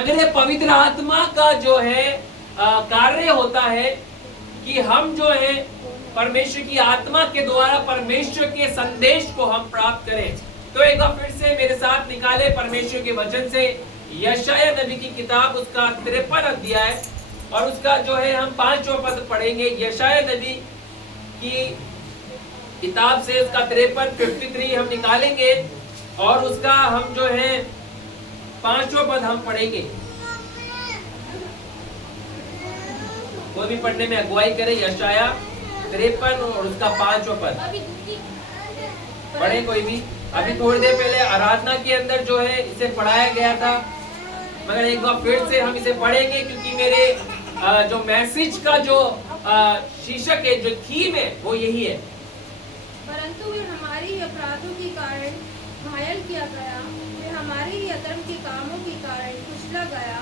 मगर ये पवित्र आत्मा का जो है कार्य होता है कि हम जो है परमेश्वर की आत्मा के द्वारा परमेश्वर के संदेश को हम प्राप्त करें। तो एक बार फिर से मेरे साथ निकाले परमेश्वर के वचन से यशायाह नबी की किताब, उसका 53 अध्याय और उसका जो है हम 5वां पद पढ़ेंगे। यशायाह नबी की किताब से उसका 53 हम निकालेंगे और उसका हम जो है 5वां पद हम पढ़ेंगे। कोई भी पढ़ने में अगुवाई करे। यशायाह 53 और उसका 5वां पद पढ़े कोई भी। अभी थोड़ी देर पहले आराधना के अंदर जो है इसे पढ़ाया गया था, मगर एक बार फिर से हम इसे पढ़ेंगे क्योंकि मेरे जो मैसेज का जो शीर्षक है, जो थीम है, वो यही है। परंतु वे हमारे ही अपराधों के कारण घायल किया गया, वे हमारे ही अधर्म के कामों के कारण कुचला गया।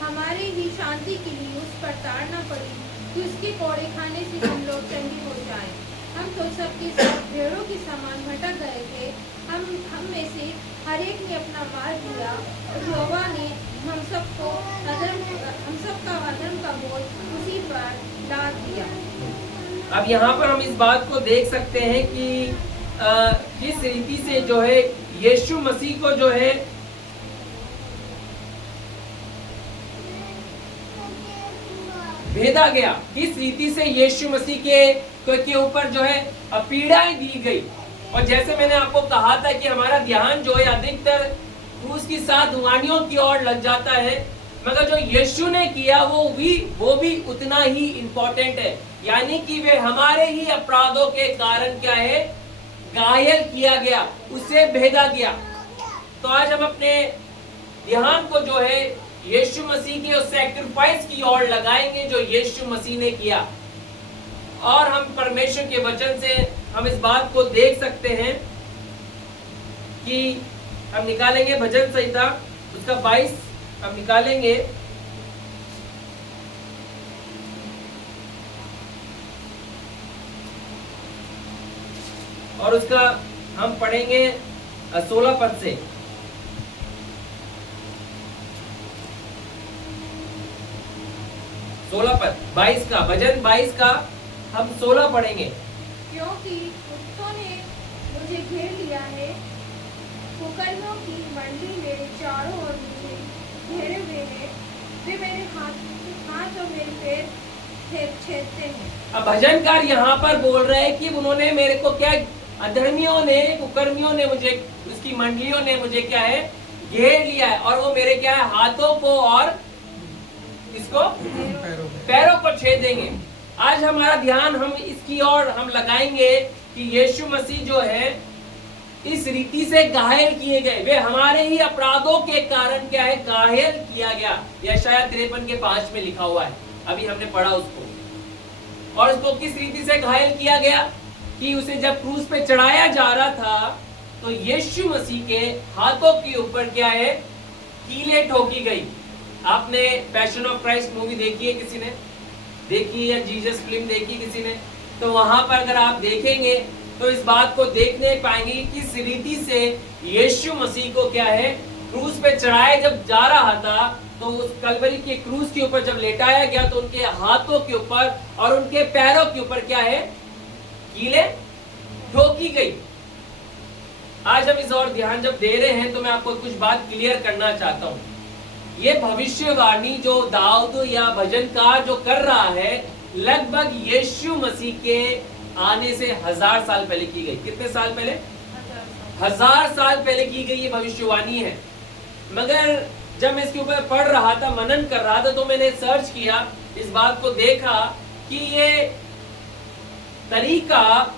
हमारे ही शांति के लिए उस पर ताड़ना पड़ी कि उसके कोड़े खाने से हम लोग चंगे हो जाएं। हम तो सबके सब भेड़ों के समान भटक गए थे, हम में से हर एक ने अपना मार्ग लिया और यहोवा ने हम सबका अधर्म का बोझ उसी पर डाल दिया। अब यहाँ पर हम इस बात को देख सकते हैं कि किस रीति से जो है यीशु मसीह को जो है भेदा गया, किस रीति से यीशु मसीह के ऊपर जो है पीड़ाएं दी गई। और जैसे मैंने आपको कहा था कि हमारा ध्यान जो है अधिकतर क्रूस की 7 वाणियों की ओर लग जाता है, मगर जो यीशु ने किया वो भी उतना ही इम्पोर्टेंट है। यानी कि वे हमारे ही अपराधों के कारण क्या है, घायल किया गया, उसे भेदा गया। तो आज हम अपने ध्यान को जो है यीशु मसीह के उस सैक्रिफाइस की ओर लगाएंगे जो यीशु मसीह ने किया। और हम परमेश्वर के वचन से हम इस बात को देख सकते हैं कि हम निकालेंगे भजन संहिता उसका 22 हम निकालेंगे और उसका हम पढ़ेंगे 16 पद से। 16 पद 22 का, भजन 22 का हम 16 पढ़ेंगे। क्योंकि कुत्तों ने मुझे घेर लिया है, कुकर्मियों की मंडली मेरे चारों ओर मुझे घेरे हुए है, वे मेरे हाथ और मेरे पैर छेदते हैं। अब भजनकार यहाँ पर बोल रहे हैं कि उन्होंने मेरे को क्या, अधर्मियों ने, कुकर्मियों ने मुझे, उसकी मंडलियों ने मुझे क्या है, घेर लिया है और वो मेरे क्या है, हाथों को और इसको पैरों को छेदेंगे। आज हमारा ध्यान हम इसकी ओर हम लगाएंगे कि यीशु मसीह जो है इस रीति से घायल किए गए, वे हमारे ही अपराधों के कारण क्या है, घायल किया गया। यशायाह 53 के 5 में लिखा हुआ है, अभी हमने पढ़ा उसको। और उसको किस रीति से घायल किया गया कि उसे जब क्रूस पे चढ़ाया जा रहा था तो यीशु मसीह के हाथों के ऊपर क्या है, कीलें ठोकी गई। आपने पैशन ऑफ क्राइस्ट मूवी देखी है, किसी ने देखी है? जीसस फिल्म देखी किसी ने? तो वहां पर अगर आप देखेंगे तो इस बात को देखने पाएंगे कि किस रीति से यीशु मसीह को क्या है, क्रूस पे चढ़ाया जब जा रहा था तो उस कलवरी के क्रूस के ऊपर जब लेटाया गया तो उनके हाथों के ऊपर और उनके पैरों के ऊपर क्या है, कीलें ठोकी गई। आज हम इस और ध्यान जब दे रहे हैं तो मैं आपको कुछ बात क्लियर करना चाहता हूं। ये भविष्यवाणी जो दाऊद या भजनकार जो कर रहा है, लगभग यीशु मसीह के आने से 1000 साल पहले की गई। कितने साल पहले? 1000 साल पहले की गई ये भविष्यवाणी है। मगर जब मैं इसके ऊपर पढ़ रहा था, मनन कर रहा था, तो मैंने सर्च किया, इस बात को देखा कि ये तरीका,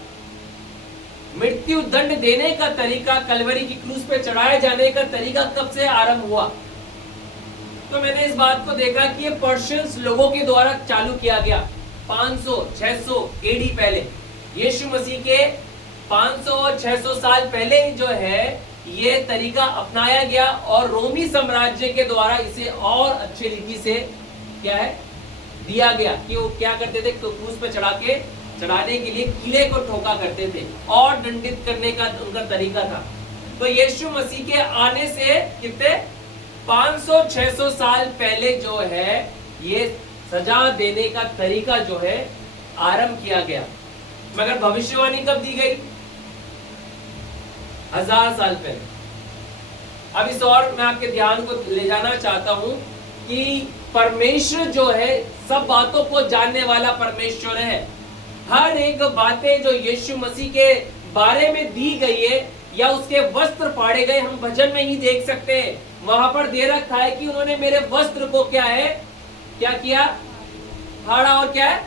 मृत्यु दंड देने का तरीका, कलवरी की क्रूस पे चढ़ाए जाने का तरीका कब से आरंभ हुआ। तो मैंने इस बात को देखा कि ये पर्शियंस लोगों के द्वारा चालू किया गया 500-600 एडी पहले। यीशु मसीह के 500 और 600 साल पहले ही जो है ये तरीका अपनाया गया और रोमी साम्राज्य के द्वारा इसे और अच्छे रीति से क्या है, दिया गया कि वो क्या करते थे, क्रूस पे चढ़ाने के लिए किले को ठोका करते थे और दंडित करने का उनका तरीका था। तो यीशु मसीह के आने से कितने 500-600 साल पहले जो है ये सजा देने का तरीका जो है आरंभ किया गया, मगर भविष्यवाणी कब दी गई? 1000 साल पहले। अब इस और मैं आपके ध्यान को ले जाना चाहता हूं कि परमेश्वर जो है सब बातों को जानने वाला परमेश्वर है। हर एक बातें जो यीशु मसीह के बारे में दी गई है या उसके वस्त्र फाड़े गए, हम भजन में ही देख सकते हैं। वहां पर दे रखा है कि उन्होंने मेरे वस्त्र को क्या है, क्या किया? फाड़ा, और क्या है?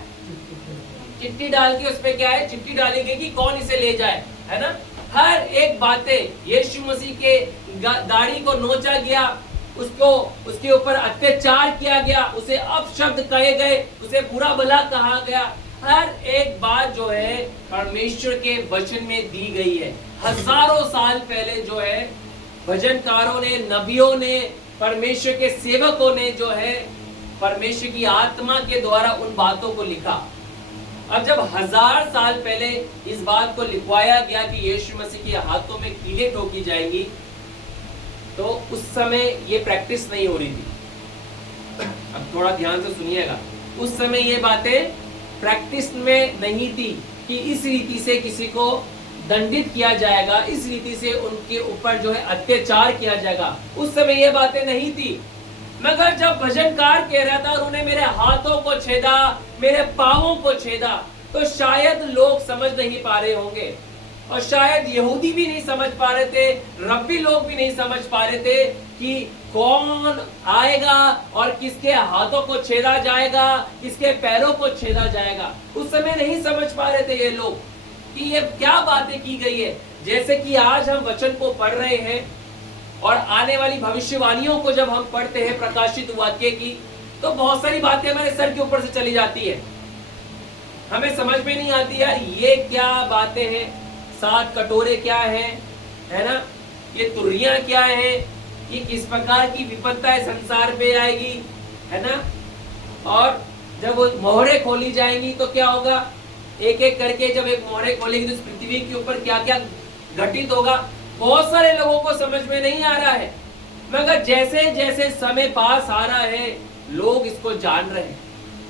चिट्ठी डाल के उसपे क्या है? चिट्ठी डाली गई कि कौन इसे ले जाए, है ना। हर एक बातें, यीशु मसीह के दाढ़ी को नोचा गया, उसको उसके ऊपर अत्याचार किया गया, उसे अपशब्द कहे गए, उसे बुरा भला कहा गया। हर एक बात जो है परमेश्वर के वचन में दी गई है। हजारों साल पहले जो है भजनकारों ने, नबियों ने, परमेश्वर के सेवकों ने जो है परमेश्वर की आत्मा के द्वारा उन बातों को लिखा। अब जब 1000 साल पहले इस बात को लिखवाया गया कि यीशु मसीह के हाथों में कीलें ठोकी जाएंगी, तो उस समय ये प्रैक्टिस नहीं हो रही थी। अब थोड़ा ध्यान से सुनिएगा, उस समय ये बातें प्रैक्टिस में नहीं थी कि इस रीति से किसी को दंडित किया जाएगा, इस रीति से उनके ऊपर जो है अत्याचार किया जाएगा। उस समय ये बातें नहीं थी। मगर जब भजनकार कह रहा था उन्होंने मेरे हाथों को छेदा, मेरे पांवों को छेदा, तो शायद लोग समझ नहीं पा रहे होंगे, और शायद यहूदी भी नहीं समझ पा रहे थे, रब्बी लोग भी नहीं समझ पा रहे थे कि कौन आएगा और किसके हाथों को छेदा जाएगा, किसके पैरों को छेदा जाएगा। उस समय नहीं समझ पा रहे थे ये लोग कि ये क्या बातें की गई है। जैसे कि आज हम वचन को पढ़ रहे हैं और आने वाली भविष्यवाणियों को जब हम पढ़ते हैं प्रकाशित वाक्य की, तो बहुत सारी बातें हमारे सर के ऊपर से चली जाती है, हमें समझ में नहीं आती यार ये क्या बातें हैं, 7 कटोरे क्या हैं, है ना, ये तुरियां क्या हैं, ये किस प्रकार की विपत्ताएं संसार पे आएगी, है ना। और जब वो मोहरें खोली जाएंगी तो क्या होगा, एक एक करके जब एक मोहरें खोलेगी तो इस पृथ्वी के ऊपर क्या क्या घटित होगा, बहुत सारे लोगों को समझ में नहीं आ रहा है। मगर जैसे जैसे समय पास आ रहा है लोग इसको जान रहे हैं,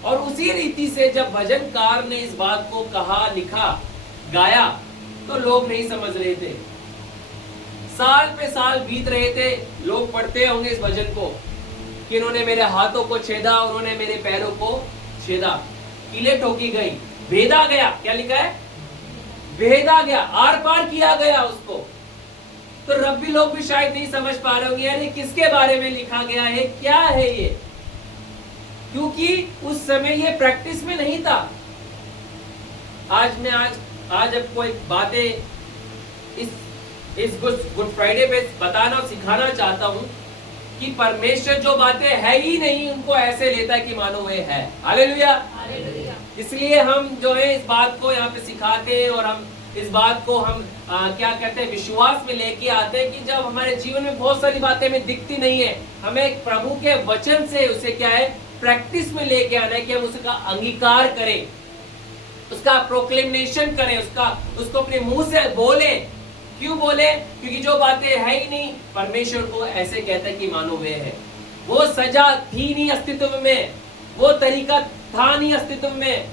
और उसी रीति से जब भजनकार ने इस बात को कहा, लिखा, गाया, तो लोग नहीं समझ रहे थे। साल पे साल बीत रहे थे, लोग पढ़ते होंगे इस भजन को कि इन्होंने मेरे हाथों को छेदा, उन्होंने मेरे पैरों को छेदा, कीलें ठोकी गई, भेदा गया। क्या लिखा है? भेदा गया, आर पार किया गया उसको। तो रब्बी लोग भी शायद नहीं समझ पा रहे होंगे यार ये किसके बारे में लिखा गया है, क्या है ये, क्योंकि उस समय ये प्रैक्टिस में नहीं था। आज अब कोई बातें इस गुड फ्राइडे पे बताना और सिखाना चाहता हूं कि परमेश्वर जो बातें है ही नहीं उनको ऐसे लेता है कि मानो वे है। हालेलुया। इसलिए हम जो है इस बात को यहाँ पे सिखाते हैं, और हम इस बात को हम क्या कहते हैं, विश्वास में लेके आते हैं कि जब हमारे जीवन में बहुत सारी बातें हमें दिखती नहीं है, हमें प्रभु के वचन से उसे क्या है, प्रैक्टिस में लेके आना है कि हम उसका अंगीकार करें, उसका प्रोक्लेमेशन करें, उसको अपने मुंह से बोले। क्यों बोले? क्योंकि जो बातें है ही नहीं, परमेश्वर को ऐसे कहता है कि मानो वे है। वो सजा थी नहीं अस्तित्व में, वो तरीका था नहीं अस्तित्व में,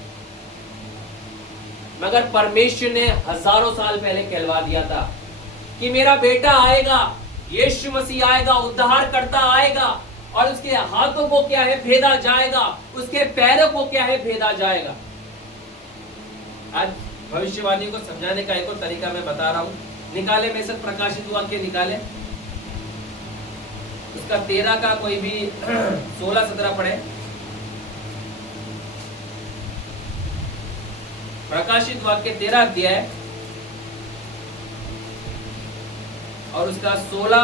मगर परमेश्वर ने हजारों साल पहले कहलवा दिया था कि मेरा बेटा आएगा, यीशु मसीह आएगा, उद्धार करता आएगा, और उसके हाथों को क्या है, भेदा जाएगा, उसके पैरों को क्या है, भेदा जाएगा। आज भविष्यवाणी को समझाने का एक और तरीका मैं बता रहा हूं। निकाले में से प्रकाशित वाक्य निकाले, उसका 13 का कोई भी 16-17 पढ़े। प्रकाशित वाक्य 13 अध्याय और उसका 16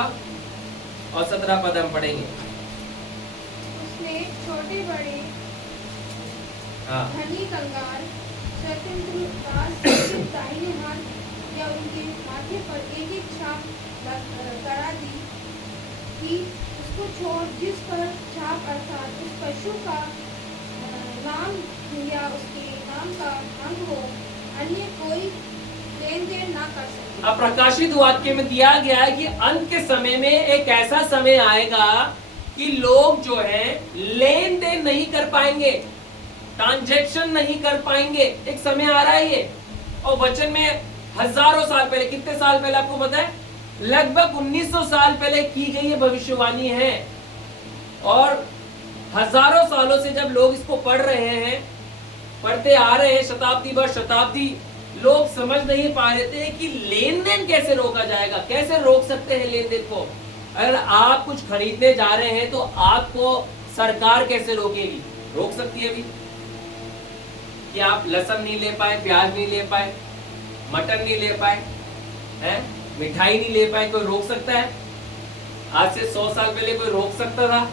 और 17 पद हम पढ़ेंगे। उसने छोटे बड़े धनी कंगाल स्वतंत्र दास दाहिने हाथ या उनके माथे पर एक एक छाप करा दी कि उसको छोड़ जिस पर छाप अर्थात उस पशु का नाम या उसके नाम का अंग हो, अन्य कोई लेन देन ना कर सके। अब प्रकाशित वाक्य में दिया गया है कि अंत के समय में एक ऐसा समय आएगा कि लोग जो है लेन देन नहीं कर पाएंगे, ट्रांजैक्शन नहीं कर पाएंगे। एक समय आ रहा है ये, और वचन में हजारों साल पहले, कितने साल पहले आपको पता है, लगभग 1900 साल पहले की गई ये भविष्यवाणी है। और हजारों सालों से जब लोग इसको पढ़ रहे हैं, पढ़ते आ रहे हैं, शताब्दी बर शताब्दी, लोग समझ नहीं पा रहे थे कि लेन देन कैसे रोका जाएगा, कैसे रोक सकते हैं लेन देन को। अगर आप कुछ खरीदने जा रहे हैं तो आपको सरकार कैसे रोकेगी? रोक सकती है अभी कि आप लहसुन नहीं ले पाए, प्याज नहीं ले पाए, मटन नहीं ले पाए, हैं, मिठाई नहीं ले पाए, कोई रोक सकता है? आज से 100 साल पहले कोई रोक सकता था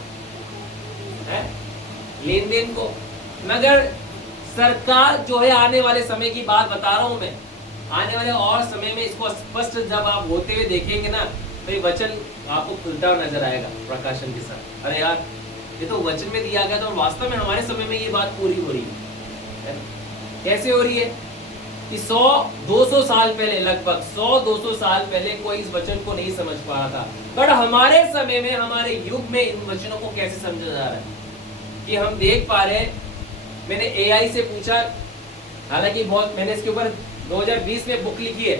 है लेन देन को? मगर सरकार जो है, आने वाले समय की बात बता रहा हूं मैं, आने वाले और समय में इसको स्पष्ट जब आप होते हुए देखेंगे ना, तो ये वचन आपको खुलता हुआ नजर आएगा प्रकाशन के साथ। अरे यार, ये तो वचन में दिया गया था, और वास्तव में हमारे समय में ये बात पूरी हो रही है। कैसे हो रही है कि 100-200 साल पहले, लगभग 100-200 साल पहले कोई इस वचन को नहीं समझ पा रहा था, पर हमारे समय में, हमारे युग में इन वचनों को कैसे समझा जा रहा है कि हम देख पा रहे हैं। मैंने एआई से पूछा, हालांकि बहुत, मैंने इसके ऊपर 2020 में बुक लिखी है,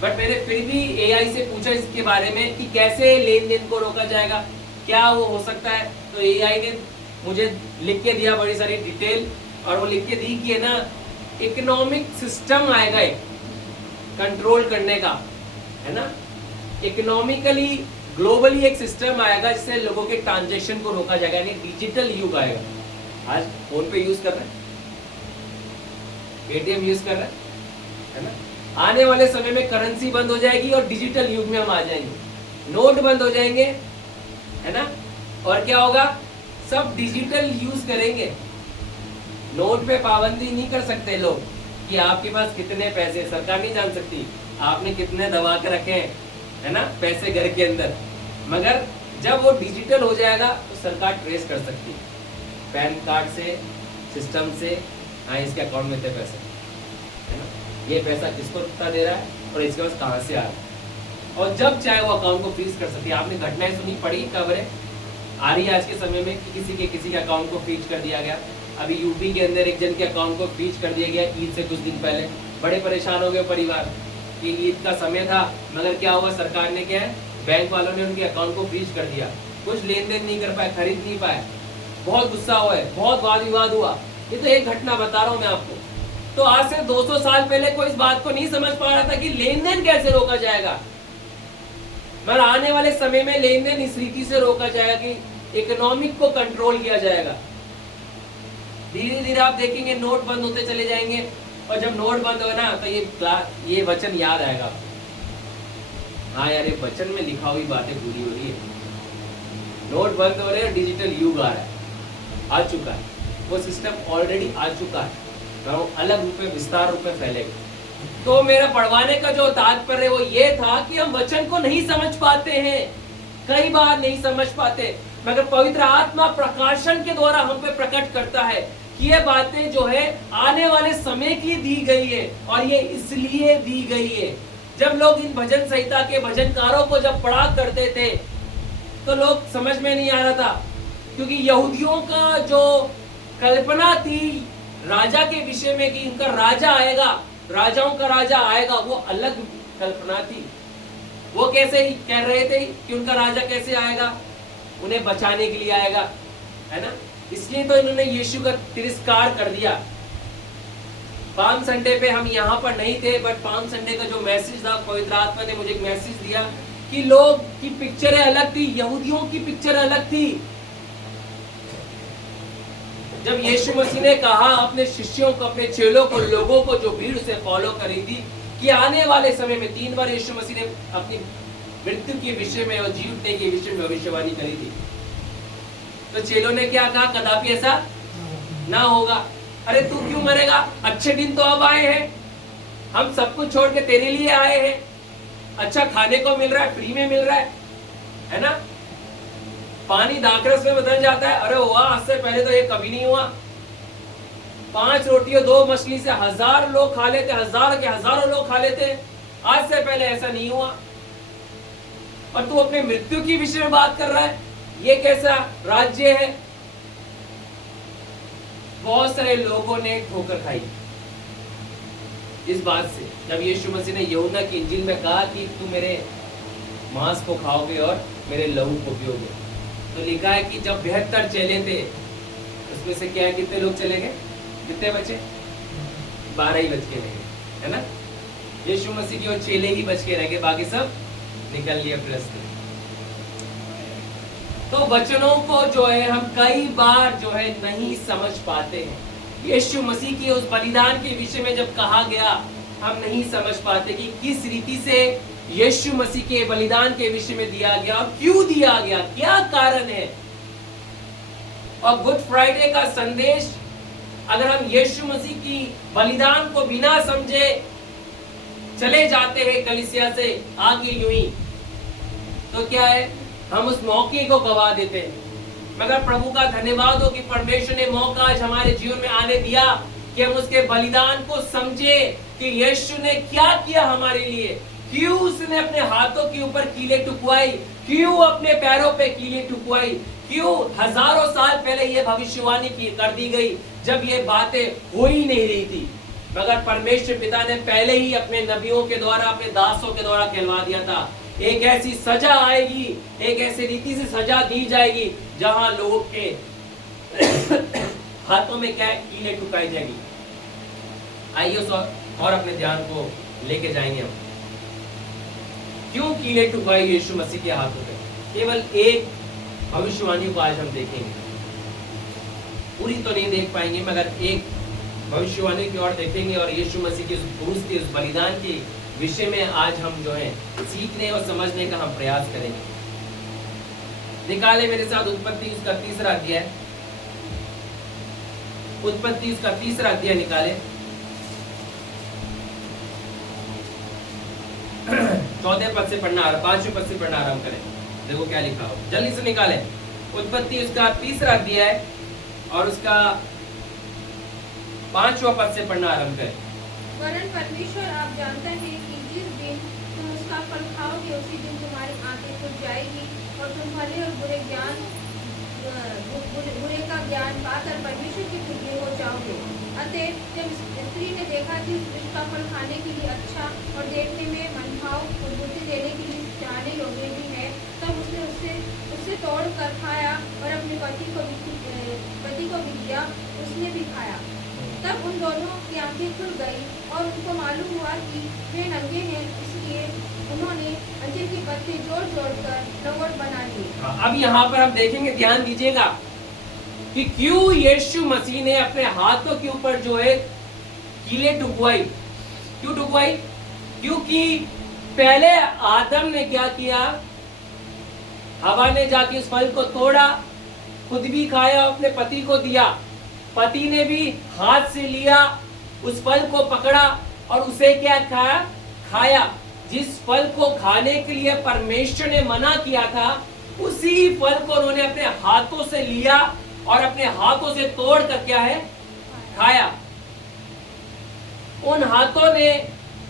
बट मैंने फिर भी एआई से पूछा इसके बारे में कि कैसे लेन देन को रोका जाएगा, क्या वो हो सकता है। तो एआई ने मुझे लिख के दिया बड़ी सारी डिटेल, और वो लिख के दी कि है ना, इकोनॉमिक सिस्टम आएगा एक कंट्रोल करने का, है ना, इकोनॉमिकली ग्लोबली एक सिस्टम आएगा जिससे लोगों के ट्रांजैक्शन को रोका जाएगा, यानी डिजिटल युग आएगा। आज फोन पे यूज कर रहे हैं, पेटीएम यूज कर रहे हैं, है ना। आने वाले समय में करेंसी बंद हो जाएगी और डिजिटल युग में हम आ जाएंगे, नोट बंद हो जाएंगे, है ना, और क्या होगा, सब डिजिटल यूज करेंगे। नोट पे पाबंदी नहीं कर सकते लोग कि आपके पास कितने पैसे, सरकार नहीं जान सकती आपने कितने दबा के रखे हैं, है ना, पैसे घर के अंदर। मगर जब वो डिजिटल हो जाएगा तो सरकार ट्रेस कर सकती है पैन कार्ड से, सिस्टम से, हाँ इसके अकाउंट में थे पैसे, है ना, ये पैसा किसको कितना दे रहा है और इसके पास कहाँ से आ रहा है, और जब चाहे वो अकाउंट को फ्रीज कर सकती है। आपने घटनाएं सुनी, पड़ी, खबरें आ रही है आज के समय में कि किसी के अकाउंट को फ्रीज कर दिया गया। अभी यूपी के अंदर एक जन के अकाउंट को फ्रीज कर दिया गया ईद से कुछ दिन पहले। बड़े परेशान हो गए परिवार कि ईद का समय था, मगर क्या हुआ, सरकार ने क्या है, बैंक वालों ने उनके अकाउंट को फ्रीज कर दिया, कुछ लेन देन नहीं कर पाए, खरीद नहीं पाए, बहुत गुस्सा हुआ है, बहुत वाद विवाद हुआ। ये तो एक घटना बता रहा हूँ मैं आपको। तो आज से 200 साल पहले कोई इस बात को नहीं समझ पा रहा था कि लेन देन कैसे रोका जाएगा, मगर आने वाले समय में लेन देन इस रीति से रोका जाएगा कि इकोनॉमिक को कंट्रोल किया जाएगा। धीरे धीरे आप देखेंगे नोट बंद होते चले जाएंगे, और जब नोट बंद होगा ना तो ये वचन याद आएगा, हाँ यार ये वचन में लिखा हुई बातें पूरी हो रही है। नोट बंद हो रहे हैं, डिजिटल युग आ रहा है, आ चुका है, वो सिस्टम ऑलरेडी आ चुका है, वो अलग रूप में, विस्तार रूप में फैलेगा। तो मेरा पढ़वाने का जो तात्पर्य वो ये था कि हम वचन को नहीं समझ पाते हैं, कई बार नहीं समझ पाते, मगर पवित्र आत्मा प्रकाशन के द्वारा हम पे प्रकट करता है कि ये बातें जो है आने वाले समय की दी गई है, और ये इसलिए दी गई है। जब लोग इन भजन संहिता के भजनकारों को जब पढ़ा करते थे तो लोग समझ में नहीं आ रहा था, क्योंकि यहूदियों का जो कल्पना थी राजा के विषय में कि उनका राजा आएगा, राजाओं का राजा आएगा, वो अलग कल्पना थी। वो कैसे ही कह रहे थे कि उनका राजा कैसे आएगा, उन्हें बचाने के लिए आएगा, है ना। इसलिए तो इन्होंने यीशु का तिरस्कार कर दिया। पाम संडे पे हम यहाँ पर नहीं थे, बट पाम संडे का जो मैसेज था, पवित्र आत्मा ने मुझे एक मैसेज दिया कि लोग की पिक्चरें अलग थी, यहूदियों की पिक्चर अलग थी। जब यीशु मसीह ने कहा अपने शिष्यों को, अपने चेलों को, लोगों को जो भीड़ से फॉलो करी थी कि आने वाले समय में 3 बार यीशु मसीह ने अपनी मृत्यु के विषय में और जी उठने के विषय में भविष्यवाणी करी थी, तो चेलों ने क्या कहा, कदापि ऐसा ना होगा। अरे तू क्यों मरेगा, अच्छे दिन तो अब आए हैं, हम सब कुछ छोड़ के तेरे लिए आए हैं, अच्छा खाने को मिल रहा है, फ्री में मिल रहा है ना, पानी दाखरस में बदल जाता है। अरे वाह, आज से पहले तो ये कभी नहीं हुआ। 5 रोटियों 2 मछली से 1000 लोग खा लेते, 1000 के हजारों लोग खा लेते, आज से पहले ऐसा नहीं हुआ। और तू अपने मृत्यु की विषय में बात कर रहा है, ये कैसा राज्य है? बहुत सारे लोगों ने ठोकर खाई इस बात से, जब यीशु मसीह ने यूहन्ना की इंजील में कहा कि तुम मेरे मांस को खाओगे और मेरे लहू को पियोगे, तो लिखा है कि जब 72 चेले थे, उसमें से क्या है, कितने लोग चले गए, कितने बचे? 12 ही बच के रह गए, है ना। यीशु मसीह के वो चेले ही बच के रह गए, बाकी सब निकल लिए प्रस्त। तो वचनों को जो है हम कई बार जो है नहीं समझ पाते हैं। यीशु मसीह के उस बलिदान के विषय में जब कहा गया, हम नहीं समझ पाते कि किस रीति से यीशु मसीह के बलिदान के विषय में दिया गया और क्यों दिया गया, क्या कारण है। और गुड फ्राइडे का संदेश अगर हम यीशु मसीह की बलिदान को बिना समझे चले जाते हैं कलीसिया से आगे यूं ही, तो क्या है, हम उस मौके को गवा देते हैं। मगर प्रभु का धन्यवाद हो कि परमेश्वर ने मौका आज हमारे जीवन में आने दिया कि हम उसके बलिदान को समझे कि यीशु ने क्या किया हमारे लिए, क्यों उसने अपने हाथों के ऊपर कीले टुकवाई, क्यों अपने पैरों पे कीले टुकवाई, क्यों हजारों साल पहले ये भविष्यवाणी कर दी गई जब ये बातें हो ही नहीं रही थी, मगर परमेश्वर पिता ने पहले ही अपने नबियों के द्वारा, अपने दासों के द्वारा कहलवा दिया था। एक ऐसी सजा आएगी, एक ऐसी रीति से सजा दी जाएगी जहां लोगों के हाथों में क्या है, कीले टुकाई जाएगी। आइए और अपने ध्यान को लेके जाएंगे हम, क्यों कीले टुकाई यीशु मसीह के हाथों पे। केवल एक भविष्यवाणी को आज हम देखेंगे, पूरी तो नहीं देख पाएंगे, मगर एक भविष्यवाणी की ओर देखेंगे और यीशु मसीह के क्रूस के उस बलिदान के विषय में आज हम जो है सीखने और समझने का हम प्रयास करेंगे। निकाले मेरे साथ उत्पत्ति उसका 3रा अध्याय, उत्पत्ति उसका 3रा अध्याय निकाले। 14 पद से पढ़ना, 5वें पद से पढ़ना आरंभ करें। देखो क्या लिखा हो, जल्दी से निकाले। उत्पत्ति उसका 3रा अध्याय और उसका 5वां पद से पढ़ना आरंभ करें। वरन परमेश्वर आप जानते हैं कि जिस दिन तुम उसका फल खाओगे उसी दिन तुम्हारी आंखें खुल जाएगी और तुम भले और बुरे का ज्ञान पाकर परमेश्वर के पुत्र हो जाओगे। अतः जब स्त्री ने देखा कि उस वृक्ष का फल खाने के लिए अच्छा और देखने में मनभाव और बुद्धि देने के लिए चाहने योग्य भी है, तब उसने उससे तोड़ कर खाया और अपने पति को भी दिया, उसने भी खाया। तब उन दोनों की आंखें खुल गई और उनको मालूम हुआ कि वे नंगे हैं, इसलिए उन्होंने अंजीर के पत्ते जोड़ कर लंगोट बना लिए। अब यहाँ पर हम देखेंगे, ध्यान दीजिएगा कि क्यों यीशु मसीह ने अपने हाथों के ऊपर जो है कीले टुकवाई। क्यों टुकवाई? क्योंकि पहले आदम ने क्या किया, हवा ने जाके उस फल को तोड़ा, खुद भी खाया, अपने पति को दिया, पति ने भी हाथ से लिया, उस फल को पकड़ा और उसे क्या खाया। जिस फल को खाने के लिए परमेश्वर ने मना किया था, उसी फल को उन्होंने अपने हाथों से लिया और अपने हाथों से तोड़ कर क्या है, खाया। उन हाथों ने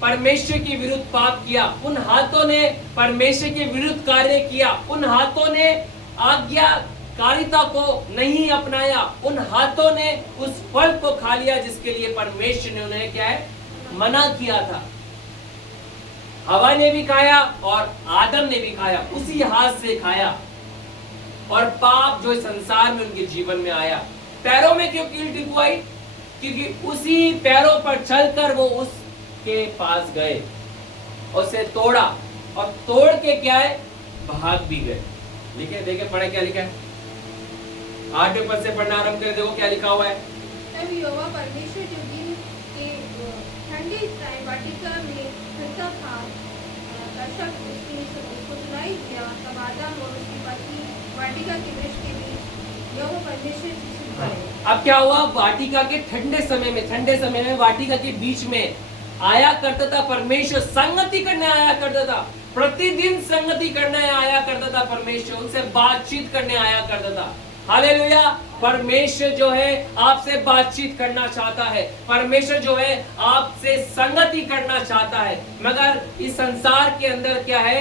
परमेश्वर के विरुद्ध पाप किया, उन हाथों ने परमेश्वर के विरुद्ध कार्य किया, उन हाथों ने आज्ञाकारिता को नहीं अपनाया, उन हाथों ने उस फल को खा लिया जिसके लिए परमेश्वर ने उन्हें क्या है, मना किया था। हवा ने भी खाया और आदम ने भी खाया, उसी हाथ से खाया और पाप जो संसार में उनके जीवन में आया। पैरों में क्यों कील टिकवाई? क्योंकि उसी पैरों पर चलकर वो उसके पास गए, उसे तोड़ा और तोड़ के क्या है, भाग भी गए। लिखे, देखे, पढ़े क्या लिखा है, 8वें पद से पढ़ना आरंभ करें। देखो क्या लिखा हुआ है। तब यहोवा परमेश्वर जो दिन के ठंडे वाटिका में फिरता था, दर्शक उसको सुनाई दिया। तब आदम और उसकी पत्नी वाटिका के वृक्ष के बीच यहोवा परमेश्वर से गए। अब क्या हुआ, वाटिका के ठंडे समय में वाटिका के बीच में आया करता था परमेश्वर, संगति करने आया करता था, प्रतिदिन संगति करने आया करता था परमेश्वर, उनसे बातचीत करने आया करता था। हालेलुया। परमेश्वर जो है आपसे बातचीत करना चाहता है, परमेश्वर जो है आपसे संगति करना चाहता है, मगर इस संसार के अंदर क्या है,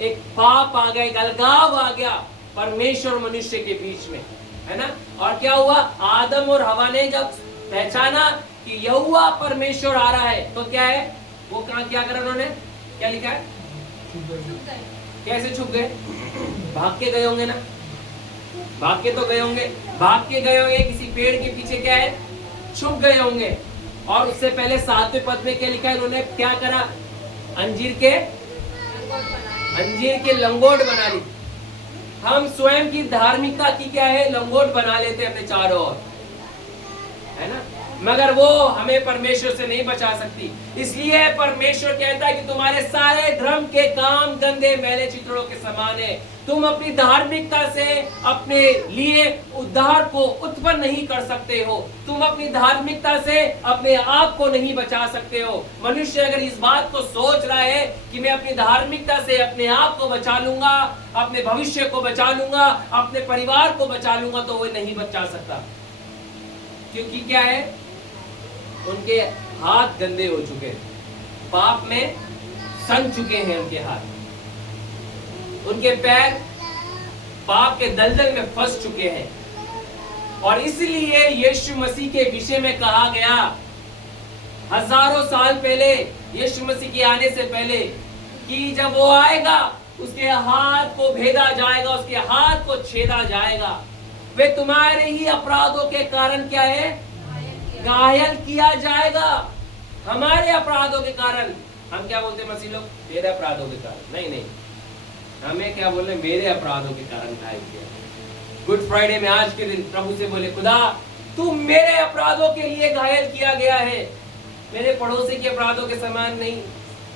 एक पाप आ गया, एक अलगाव आ गया, परमेश्वर और मनुष्य के बीच में, है ना। और क्या हुआ, आदम और हवा ने जब पहचाना कि यहोवा परमेश्वर आ रहा है, तो क्या है, वो क्या करा उन्होंने, क्या लिखा है, कैसे छुप गए, भाग के गए होंगे ना, भाग के तो गए होंगे, भाग के गए होंगे, किसी पेड़ के पीछे क्या है, छुप गए होंगे। और उससे पहले 7वें पद में क्या लिखा है, उन्होंने क्या करा, अंजीर के लंगोट बना ली। हम स्वयं की धार्मिकता की क्या है, लंगोट बना लेते हैं अपने चारों ओर, है ना, मगर वो हमें परमेश्वर से नहीं बचा सकती। इसलिए परमेश्वर कहता है कि तुम्हारे सारे धर्म के काम गंदे मैले चित्रों के समान है। तुम अपनी धार्मिकता से अपने लिए उद्धार को उत्पन्न नहीं कर सकते हो, तुम अपनी धार्मिकता से अपने आप को नहीं बचा सकते हो। मनुष्य अगर इस बात को सोच रहा है कि मैं अपनी धार्मिकता से अपने आप को बचा लूंगा, अपने भविष्य को बचा लूंगा, अपने परिवार को बचा लूंगा, तो वो नहीं बचा सकता। क्योंकि क्या है, उनके हाथ गंदे हो चुके हैं, पाप में सन चुके हैं उनके हाथ, उनके पैर पाप के दलदल में फंस चुके हैं। और इसलिए यीशु मसीह के विषय में कहा गया हजारों साल पहले, यीशु मसीह के आने से पहले, कि जब वो आएगा उसके हाथ को भेदा जाएगा, उसके हाथ को छेदा जाएगा। वे तुम्हारे ही अपराधों के कारण क्या है, घायल किया जाएगा। हमारे अपराधों के कारण, हम क्या बोलते हैं मसीह लोग, तेरे अपराधों के कारण, नहीं, हमें क्या बोल रहे, मेरे अपराधों के कारण घायल किया। गुड फ्राइडे में आज के दिन प्रभु से बोले, खुदा तू मेरे अपराधों के लिए घायल किया गया है, मेरे पड़ोसी के अपराधों के समान नहीं,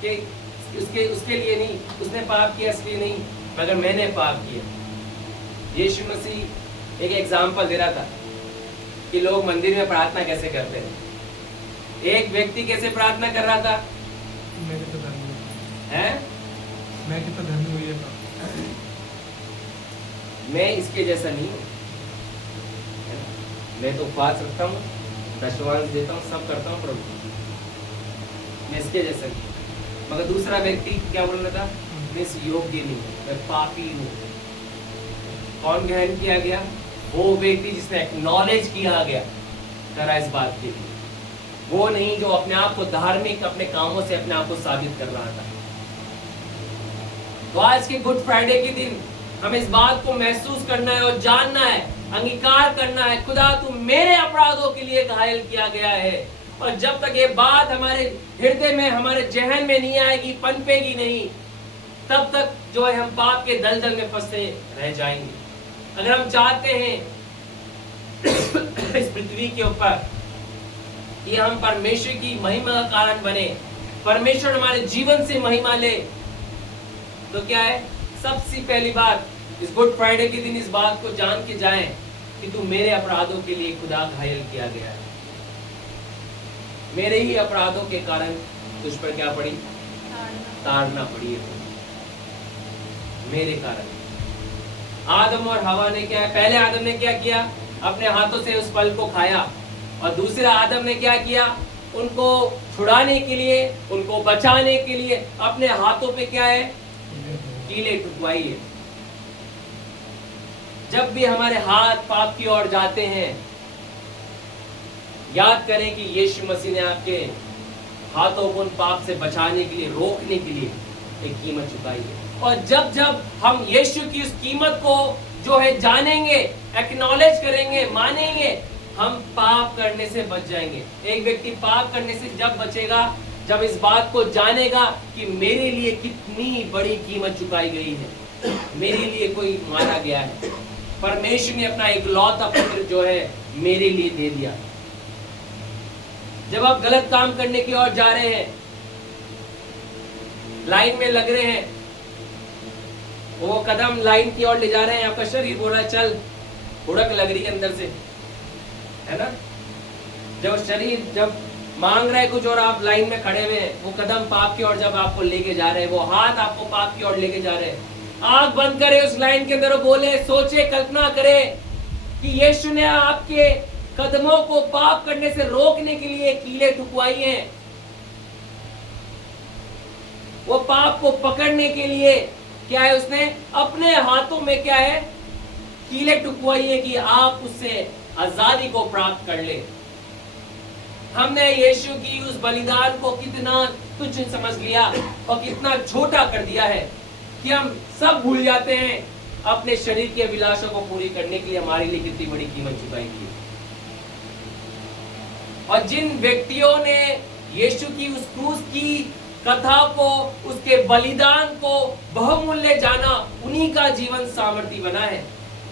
कि उसके लिए नहीं, उसने पाप किया इसलिए नहीं, मगर मैंने पाप किया। यीशु मसीह एक एग्जाम्पल दे रहा था कि लोग मंदिर में प्रार्थना कैसे करते हैं। एक व्यक्ति कैसे प्रार्थना कर रहा था, मैं कितना धनी हुई है, मैं इसके जैसा नहीं हूँ, मैं तो उपवास रखता हूँ, दशवांश देता हूँ, सब करता हूँ प्रभु, मैं इसके जैसा नहीं। मगर दूसरा व्यक्ति क्या बोल रहा था, मैं इस योग्य नहीं हूँ, मैं पापी हूँ। कौन ग्रहण किया गया, वो व्यक्ति जिसने एक्नॉलेज किया गया करा इस बात के लिए, वो नहीं जो अपने आप को धार्मिक अपने कामों से अपने आप को साबित कर रहा था। तो आज के गुड फ्राइडे के दिन हमें इस बात को महसूस करना है और जानना है, अंगीकार करना है, खुदा तू मेरे अपराधों के लिए घायल किया गया है। और जब तक ये बात हमारे हृदय में, हमारे जहन में नहीं आएगी, पनपेगी नहीं, तब तक जो है हम पाप के दलदल में फंसे रह जाएंगे। अगर हम चाहते हैं इस पृथ्वी के ऊपर कि हम परमेश्वर की महिमा का कारण बने, परमेश्वर हमारे जीवन से महिमा ले, तो क्या है, सबसे पहली बात इस गुड फ्राइडे के दिन इस बात को जान के जाएं कि तू मेरे अपराधों के लिए खुदा घायल किया गया है। मेरे ही अपराधों के कारण तुझ पर क्या पड़ी, ताड़ना पड़ी है, मेरे कारण। आदम और हवा ने क्या है, पहले आदम ने क्या किया, अपने हाथों से उस फल को खाया, और दूसरा आदम ने क्या किया, उनको छुड़ाने के लिए, उनको बचाने के लिए अपने हाथों पे क्या है, कीले ठुकवाई है। जब भी हमारे हाथ पाप की ओर जाते हैं, याद करें कि यीशु मसीह ने आपके हाथों को उन पाप से बचाने के लिए, रोकने के लिए एक कीमत चुकाई है। और जब जब हम यीशु की उस कीमत को जो है जानेंगे, एक्नॉलेज करेंगे, मानेंगे, हम पाप करने से बच जाएंगे। एक व्यक्ति पाप करने से जब बचेगा, जब इस बात को जानेगा कि मेरे लिए कितनी बड़ी कीमत चुकाई गई है, मेरे लिए कोई मारा गया है, परमेश्वर ने अपना इकलौता पुत्र जो है मेरे लिए दे दिया। जब आप गलत काम करने की ओर जा रहे हैं, लाइन में लग रहे हैं, वो कदम लाइन की ओर ले जा रहे हैं, आपका शरीर बोल रहा है चल, हुड़क लग रही है अंदर से, है ना। जब शरीर जब मांग रहा है कुछ और आप लाइन में खड़े हुए हैं, वो कदम पाप की ओर जब आपको लेके जा रहे हैं, वो हाथ आपको पाप की ओर लेके जा रहे हैं, आंख बंद करे उस लाइन के अंदर, बोले, सोचे, कल्पना करे कि यीशु ने आपके कदमों को पाप करने से रोकने के लिए कीले ठुकवाई हैं। वो पाप को पकड़ने के लिए क्या है, उसने अपने हाथों में क्या है, कीले टुकवाइए कि आप उससे आजादी को प्राप्त कर ले। हमने यीशु की उस बलिदान को कितना तुच्छ समझ लिया और कितना छोटा कर दिया है कि हम सब भूल जाते हैं अपने शरीर के अभिलाषों को पूरी करने के लिए हमारे लिए कितनी बड़ी कीमत चुकाई थी। और जिन व्यक्तियों ने यीशु की उस क्रूस की कथा को, उसके बलिदान को बहुमूल्य जाना, उन्हीं का जीवन सामर्थी बना है।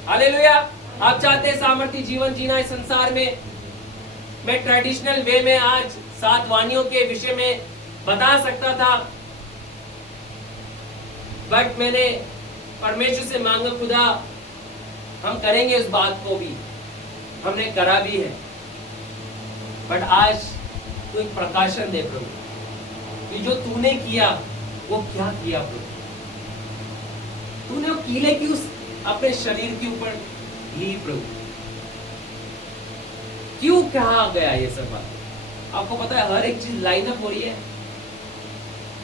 हालेलुया। आप चाहते हैं सामर्थी जीवन जीना इस संसार में? मैं ट्रेडिशनल वे में आज 7 वाणियों के विषय में बता सकता था, बट मैंने परमेश्वर से मांगा, खुदा हम करेंगे इस बात को भी, हमने करा भी है, बट आज तू एक प्रकाशन दे प्रभु कि जो तूने किया वो क्या किया प्रभु। तूने वो कीले की उस अपने शरीर के ऊपर ली प्रभु, क्यों कहा गया ये सब बात? आपको पता है हर एक चीज लाइन अप हो रही है।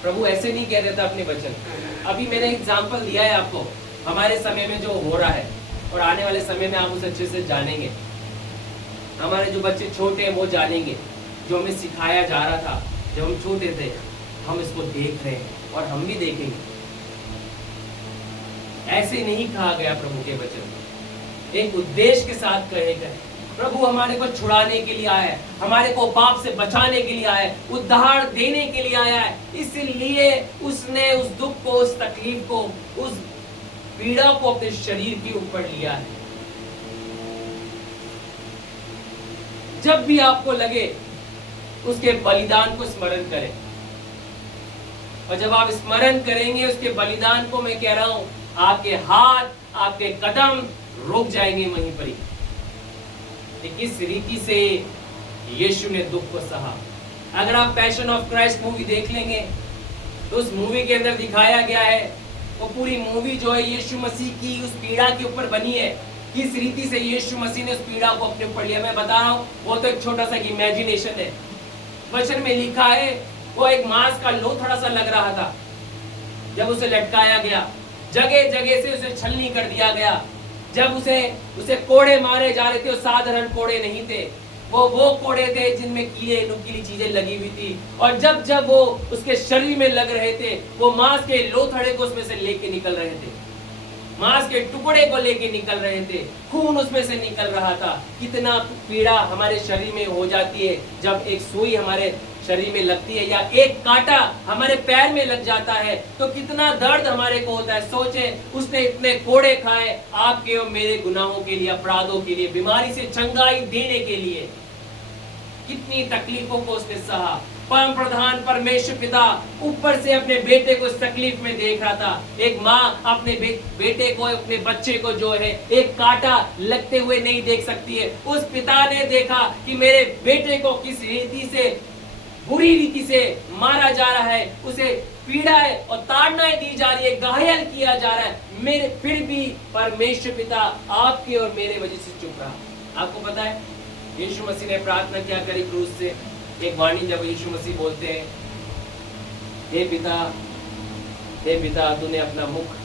प्रभु ऐसे नहीं कह देता अपने वचन। अभी मैंने एग्जांपल दिया है आपको हमारे समय में जो हो रहा है, और आने वाले समय में आप उसे अच्छे से जानेंगे। हमारे जो बच्चे छोटे हैं वो जानेंगे, जो हमें सिखाया जा रहा था जब हम छोटे थे, हम इसको देख रहे हैं और हम भी देखेंगे। ऐसे नहीं कहा गया प्रभु के वचन, एक उद्देश्य के साथ कहे गए। प्रभु हमारे को छुड़ाने के लिए आया है, हमारे को पाप से बचाने के लिए आया है, उद्धार देने के लिए आया है। इसलिए उसने उस दुख को, उस तकलीफ को, उस पीड़ा को अपने शरीर के ऊपर लिया है। जब भी आपको लगे उसके बलिदान को स्मरण करें, और जब आप स्मरण करेंगे उसके बलिदान को, मैं कह रहा हूं आपके हाथ, आपके कदम रुक जाएंगे वहीं पर ही। किस रीति से यीशु ने दुख को सहा। अगर आप पैशन ऑफ क्राइस्ट मूवी देख लेंगे तो उस मूवी के अंदर दिखाया गया है, वो पूरी मूवी जो है यीशु मसीह की उस पीड़ा के ऊपर बनी है। किस रीति से यीशु मसीह ने उस पीड़ा को अपने ऊपर लिया। मैं बता रहा हूँ, वो तो एक छोटा सा इमेजिनेशन है। वचन में लिखा है वो एक मांस का लोथड़ा सा लग रहा था। जब उसे लटकाया गया, जगह जगह से उसे छलनी कर दिया गया। जब उसे कोड़े मारे जा रहे थे, वो साधारण कोड़े नहीं थे, वो कोड़े थे जिनमें कीले नुकीली चीजें लगी हुई थी। और जब जब वो उसके शरीर में लग रहे थे, वो मांस के लोथड़े को उसमें से लेके निकल रहे थे, मांस के टुकड़े को लेके निकल रहे थे, खून उसमें से निकल रहा था। कितना पीड़ा हमारे शरीर में हो जाती है जब एक सुई हमारे शरीर में लगती है, या एक कांटा हमारे पैर में लग जाता है, तो कितना दर्द हमारे को होता है। सोचे, उसने इतने कोड़े खाए आपके और मेरे गुनाहों के लिए, अपराधों के लिए, बीमारी से चंगाई देने के लिए। कितनी तकलीफों को उसने सहा। परम प्रधान परमेश्वर पिता ऊपर से अपने बेटे को इस तकलीफ में देख रहा था। एक माँ अपने बेटे को, अपने बच्चे को जो है एक कांटा लगते हुए नहीं देख सकती है। उस पिता ने देखा कि मेरे बेटे को किस रीति से, बुरी रीति से मारा जा रहा है, उसे पीड़ाएं और ताड़नाएं दी जा रही है, घायल किया जा रहा है। फिर भी परमेश्वर पिता आपके और मेरे वजह से चुप रहा। आपको पता है यीशु मसीह ने प्रार्थना क्या करी क्रूस से? एक वाणी जब यीशु मसीह बोलते हैं, हे पिता तूने अपना मुख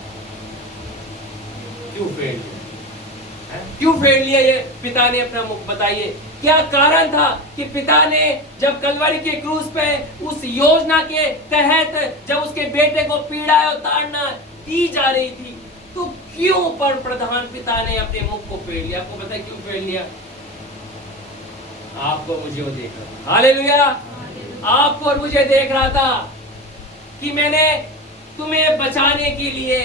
क्यों फेर लिया? क्यों फेर लिया ये पिता ने अपना मुख? बताइए क्या कारण था कि पिता ने जब कलवरी के क्रूस पे उस योजना के तहत जब उसके बेटे को पीड़ा और ताड़ना दी जा रही थी, तो क्यों पर प्रधान पिता ने अपने मुख को फेर लिया? आपको पता है क्यों फेर लिया? आपको मुझे वो देख रहा था। हालेलुया। आपको और मुझे देख रहा था कि मैंने तुम्हें बचाने के लिए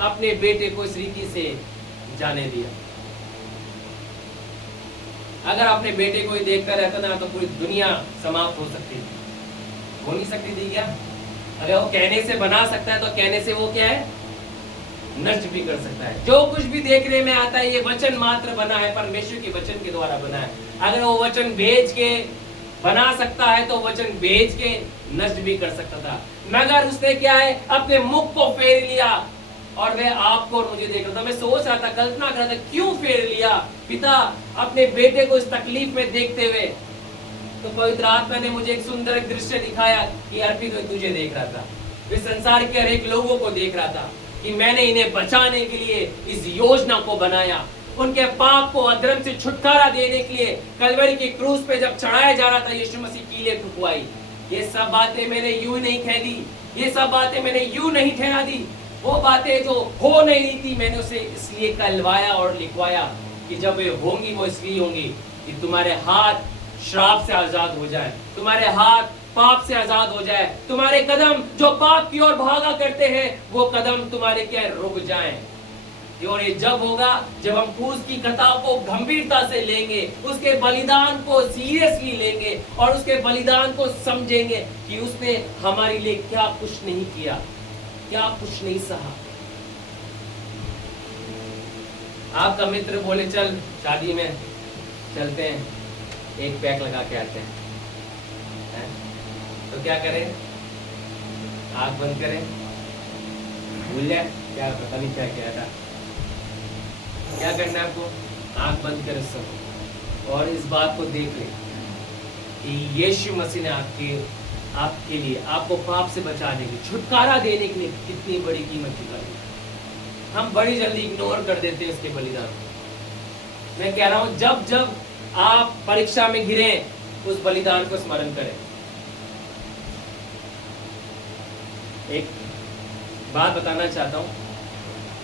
अपने बेटे को इस रीति से जाने दिया। अगर अपने बेटे को ही देखकर रहता ना तो पूरी दुनिया समाप्त हो सकती थी। हो नहीं सकती थी क्या? अगर वो कहने से बना सकता है तो कहने से वो क्या है, नष्ट भी कर सकता है। जो कुछ भी देखने में आता है ये वचन मात्र बना है, परमेश्वर के वचन के द्वारा बना है। अगर वो वचन भेज के बना सकता है तो वचन भेज के नष्ट भी कर सकता था, मगर उसने क्या है, अपने मुख को फेर लिया और वह आपको और मुझे देख रहा था। मैं सोच रहा था, कल्पना कर रहा था, क्यों फेर लिया पिता अपने बेटे को इस तकलीफ में देखते हुए? तो पवित्र आत्मा ने मुझे एक सुंदर दृश्य दिखाया कि अर्पित तुझे देख रहा था, इस संसार के हर एक लोगों को देख रहा था। कि मैंने इन्हें बचाने के लिए इस योजना को बनाया। उनके पाप को, अधर्म से छुटकारा देने के लिए कलवरी की क्रूस पे जब चढ़ाया जा रहा था, यीशु मसीह कीले ठुकवाई। ये सब बातें मैंने यूं नहीं कह दी, ये सब बातें मैंने यूं नहीं ठहरा दी। वो बातें जो हो नहीं रही थी, मैंने उसे इसलिए कहलवाया और लिखवाया कि जब वे होंगी वो इसलिए होंगी कि तुम्हारे हाथ श्राप से आजाद हो जाए, तुम्हारे हाथ पाप से आजाद हो जाए, तुम्हारे कदम जो पाप की ओर भागा करते हैं वो कदम तुम्हारे क्या रुक जाएं। और ये जब होगा जब हम क्रूस की कथा को गंभीरता से लेंगे, उसके बलिदान को सीरियसली लेंगे और उसके बलिदान को समझेंगे कि उसने हमारे लिए क्या कुछ नहीं किया, क्या कुछ नहीं सहा। आपका मित्र बोले चल शादी में चलते हैं, एक पैक लगा के आते हैं, तो क्या करें? आंख बंद करें, भूल जाए क्या, पता नहीं क्या किया था। क्या करना है आपको? आंख बंद कर सब और इस बात को देख ले कि यीशु मसीह ने आपके लिए, आपको पाप से बचाने के लिए, छुटकारा देने के लिए कितनी बड़ी कीमत चुकाई। हम बड़ी जल्दी इग्नोर कर देते हैं उसके बलिदान। मैं कह रहा हूं जब जब आप परीक्षा में गिरे उस बलिदान को स्मरण करें। एक बात बताना चाहता हूं,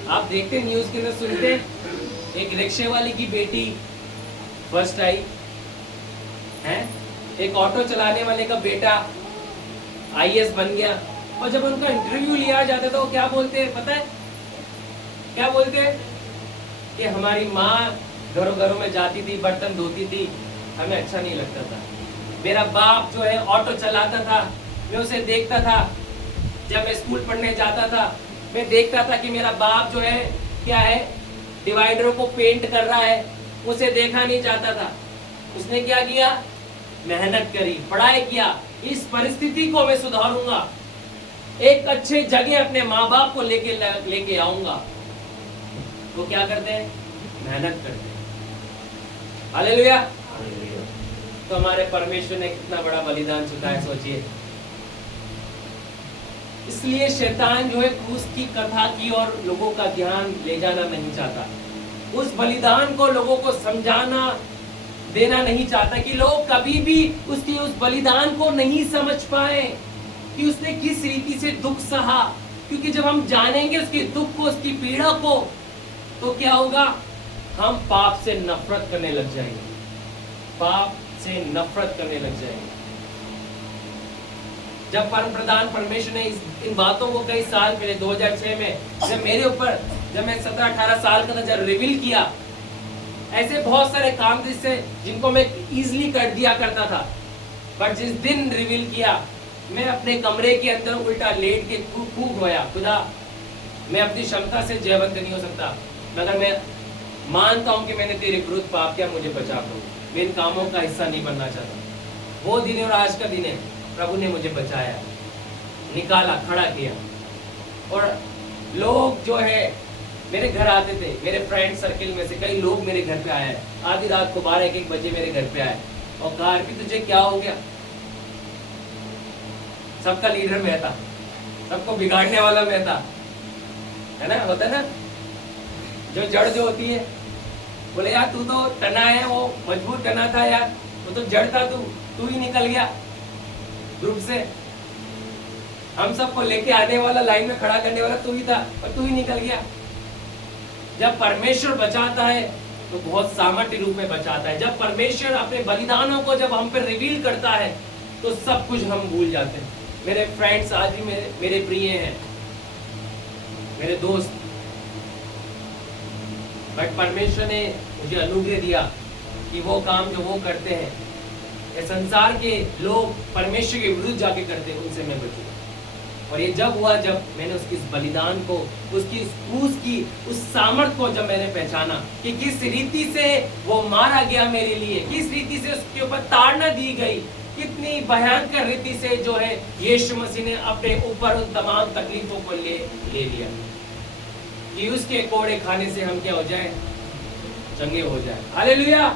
आप देखते न्यूज के अंदर सुनते एक रिक्शे वाली की बेटी फर्स्ट आई है, एक ऑटो चलाने वाले का बेटा आईएएस बन गया। और जब उनका इंटरव्यू लिया जाता तो वो क्या बोलते हैं पता है? क्या बोलते हैं कि हमारी माँ घरों घरों में जाती थी, बर्तन धोती थी, हमें अच्छा नहीं लगता था। मेरा बाप जो है ऑटो चलाता था, मैं उसे देखता था। जब मैं स्कूल पढ़ने जाता था मैं देखता था कि मेरा बाप जो है क्या है, डिवाइडरों को पेंट कर रहा है, उसे देखा नहीं जाता था। उसने क्या किया? मेहनत करी, पढ़ाई किया, इस परिस्थिति को मैं सुधारूंगा, एक अच्छे जगह अपने माँ बाप को लेके आऊंगा। वो क्या करते हैं? मेहनत करते हैं। हालेलुया। तो हमारे परमेश्वर ने कितना बड़ा बलिदान चुकाया, सोचिए। इसलिए शैतान जो है क्रूस की कथा की और लोगों का ध्यान ले जाना नहीं चाहता, उस बलिदान को लोगों को समझाना देना नहीं चाहता कि लोग कभी भी उसके उस बलिदान को नहीं समझ पाए कि उसने किस रीति से दुख सहा। क्योंकि जब हम जानेंगे उसके दुख को, उसकी पीड़ा को, तो क्या होगा? हम पाप से नफरत करने लग जाएंगे, पाप से नफरत करने लग जाएंगे। जब परम प्रधान परमेश्वर ने इन बातों को कई साल पहले 2006 में जब मेरे ऊपर, जब मैं 17-18 साल का था, जब रिवील किया, ऐसे बहुत सारे काम थे जिनको मैं इजीली कर दिया करता था। पर जिस दिन रिवील किया, मैं अपने कमरे के अंदर उल्टा लेट के खूब रोया, खुदा मैं अपनी क्षमता से जयवंत नहीं हो सकता, मगर मैं मानता हूं कि मैंने तेरे विरुद्ध पाप किया, मुझे बचा प्रभु, मैं इन कामों का हिस्सा नहीं बनना चाहता। वो दिन और आज का दिन है, प्रभु ने मुझे बचाया, निकाला, खड़ा किया। और लोग जो है मेरे घर आते थे, मेरे फ्रेंड सर्किल में से कई लोग मेरे घर पे आए, आधी रात को 12-1 बजे मेरे घर पे आए और कहा कि तुझे क्या हो गया? सबका लीडर मैं था, सबको बिगाड़ने वाला मैं था, है ना, होता ना, जो जड़ जो होती है। बोले यार तू तो टना है, वो मजबूत टना था यार, वो तो जड़ था, तू ही निकल गया ग्रुप से। हम सबको लेके आने वाला, लाइन में खड़ा करने वाला तू ही था, और तू ही निकल गया। जब परमेश्वर बचाता है तो बहुत सामर्थ्य रूप में बचाता है। जब परमेश्वर अपने बलिदानों को जब हम पे रिवील करता है तो सब कुछ हम भूल जाते हैं। मेरे फ्रेंड्स आज भी मेरे प्रिय हैं, मेरे दोस्त, बट परमेश्वर ने मुझे अनुग्रह दिया कि वो काम जो वो करते हैं, ये संसार के लोग परमेश्वर के विरुद्ध जाके करते हैं, उनसे मैं बचूं। और ये जब हुआ, जब मैंने उसकी बलिदान को, उसकी उस सामर्थ को जब मैंने पहचाना कि किस रीति से वो मारा गया मेरे लिए, किस रीति से उसके ऊपर ताड़ना दी गई, कितनी भयंकर रीति से जो है यीशु मसीह ने अपने ऊपर उन तमाम तकलीफों को ले लिया कि उसके कोड़े खाने से हम क्या हो जाए? चंगे हो जाए। हालेलुया।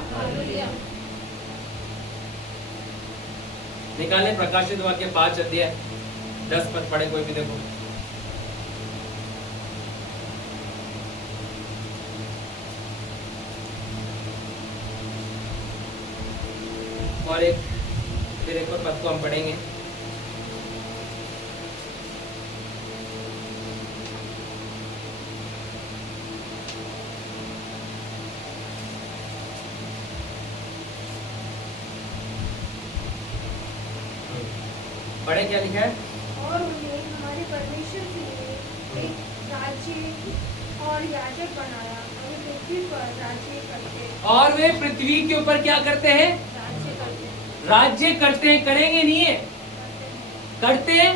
निकालें प्रकाशित वाक्य 5 अध्याय 10 पद पढ़े कोई भी, देखो। और एक फिर एक और पद को हम पढ़ेंगे। पढ़े क्या लिखा है? और उन्हें हमारे परमेश्वर के लिए एक राज्य और याजक बनाया और वे पृथ्वी पर राज्य करते और वे पृथ्वी के ऊपर क्या करते हैं? राज्य करते राज्य करते हैं। करेंगे नहीं है, करते हैं,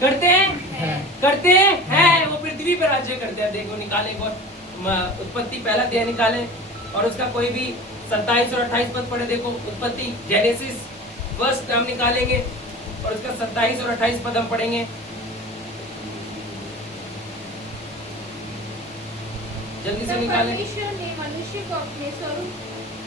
करते हैं, करते हैं। वो पृथ्वी पर राज्य करते हैं। देखो निकाले एक और उत्पत्ति पहला अध्याय निकाले और उसका कोई भी 27 और 28 पद पढ़े। देखो उत्पत्ति जेनेसिस फर्स्ट हम निकालेंगे और उसका 27 और 28 पद हम पढ़ेंगे। जल्दी से तब निकालें। परमेश्वर ने मनुष्य को अपने स्वरूप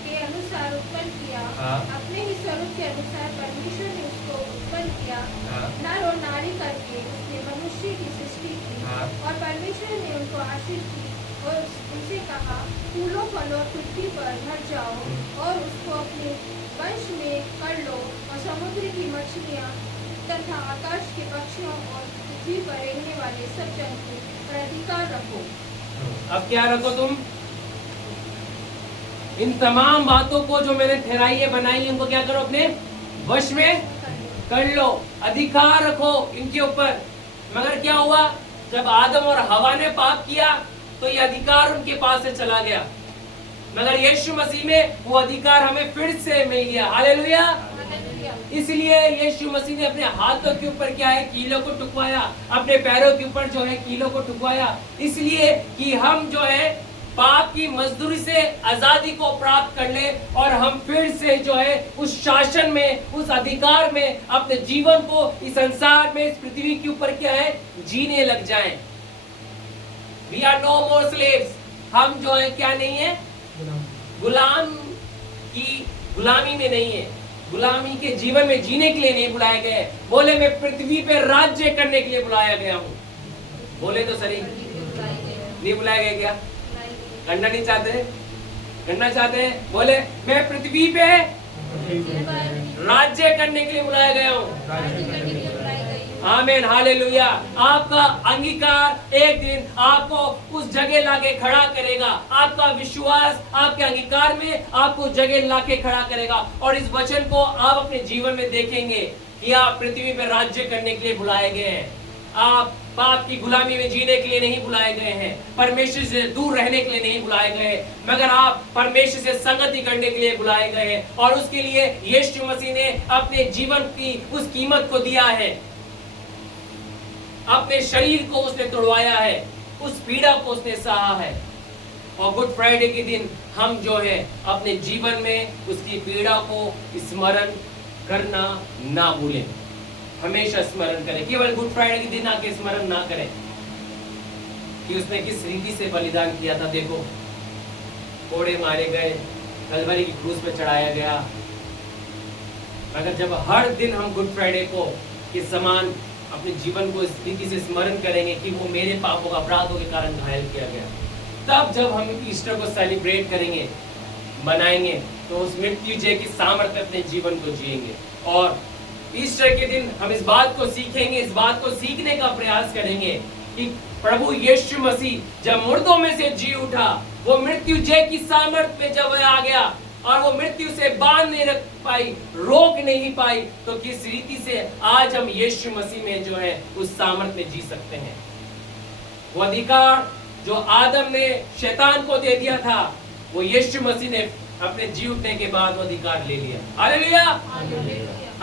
के अनुसार उत्पन्न किया। हाँ। अपने ही स्वरूप के अनुसार परमेश्वर ने उसको उत्पन्न किया। हाँ। नर और नारी करके उसने मनुष्य की सृष्टि की। हाँ। और परमेश्वर ने उनको आशीष दी और उनसे कहा, फूलों फलों और पृथ्वी पर भर जाओ और उसको अपने वंश में कर लो और समुद्र की मछलियाँ तथा आकाश के पक्षियों और पृथ्वी पर रहने वाले सब जंतु पर अधिकार रखो। अब क्या रखो तुम? इन तमाम बातों को जो मैंने ठहराई है, बनाई है, इनको क्या करो? अपने वश में कर लो, अधिकार रखो इनके ऊपर। मगर क्या हुआ? जब आदम और हवा ने पाप किया तो ये अधिकार उनके पास से चला गया। मगर यीशु मसीह में वो अधिकार हमें फिर से मिल गया। हालेलुया। इसलिए यीशु मसीह ने अपने हाथों के ऊपर क्या है? कीलों को टुकवाया। अपने पैरों के ऊपर जो है कीलों को टुकवाया, इसलिए कि हम जो है पाप की मजदूरी से आजादी को प्राप्त कर ले और हम फिर से जो है उस शासन में, उस अधिकार में अपने जीवन को इस संसार में, इस पृथ्वी के ऊपर क्या है? जीने लग जाएं। We are no more slaves। हम जो है क्या नहीं है? गुलाम की गुलामी में नहीं है, गुलामी के जीवन में जीने के लिए नहीं बुलाए गए। बोले मैं पृथ्वी पे राज्य करने के लिए बुलाया गया हूँ। बोले तो सही, नहीं बुलाए गए क्या? करना नहीं चाहते? करना चाहते हैं? बोले मैं पृथ्वी पे राज्य करने के लिए बुलाया गया हूँ। आमीन, हालेलुया। आपका अंगीकार एक दिन आपको उस जगह लाके खड़ा करेगा। आपका विश्वास आपके अंगीकार में आपको जगह लाके खड़ा करेगा। और इस वचन को आप अपने जीवन में देखेंगे कि आप पृथ्वी पर राज्य करने के लिए बुलाए गए हैं। आप पाप की गुलामी में जीने के लिए नहीं बुलाए गए हैं, परमेश्वर से दूर रहने के लिए नहीं बुलाए गए, मगर आप परमेश्वर से संगति करने के लिए बुलाए गए हैं। और उसके लिए यीशु मसीह ने अपने जीवन की उस कीमत को दिया है, अपने शरीर को उसने तोड़वाया है, उस पीड़ा को उसने सहा है। और गुड फ्राइडे के दिन हम जो है अपने जीवन में उसकी पीड़ा को स्मरण करना ना भूलें, हमेशा स्मरण करें। केवल गुड फ्राइडे के दिन आके स्मरण ना करें कि उसने किस रीति से बलिदान किया था। देखो, कोड़े मारे गए, कलवरी की क्रूस पे चढ़ाया गया। मगर जब हर दिन हम गुड फ्राइडे को के समान अपने जीवन को इस रीति से स्मरण करेंगे कि वो मेरे पापों का अपराधों के कारण घायल किया गया, तब जब हम ईस्टर को सेलिब्रेट करेंगे, मनाएंगे, तो उस मृत्युंजय की सामर्थ्य अपने जीवन को जिएंगे। और ईस्टर के दिन हम इस बात को सीखेंगे, इस बात को सीखने का प्रयास करेंगे कि प्रभु यीशु मसीह जब मुर्दों में से जी उठा, वो मृत्युंजय की सामर्थ्य में जब आ गया और वो मृत्यु से बांध नहीं रख पाई, रोक नहीं पाई, तो किस रीति से आज हम यीशु मसीह में जो है उस सामर्थ्य में जी सकते हैं। वो अधिकार जो आदम ने शैतान को दे दिया था, वो यीशु मसीह ने अपने जी उठने के बाद वो अधिकार ले लिया। हालेलुया।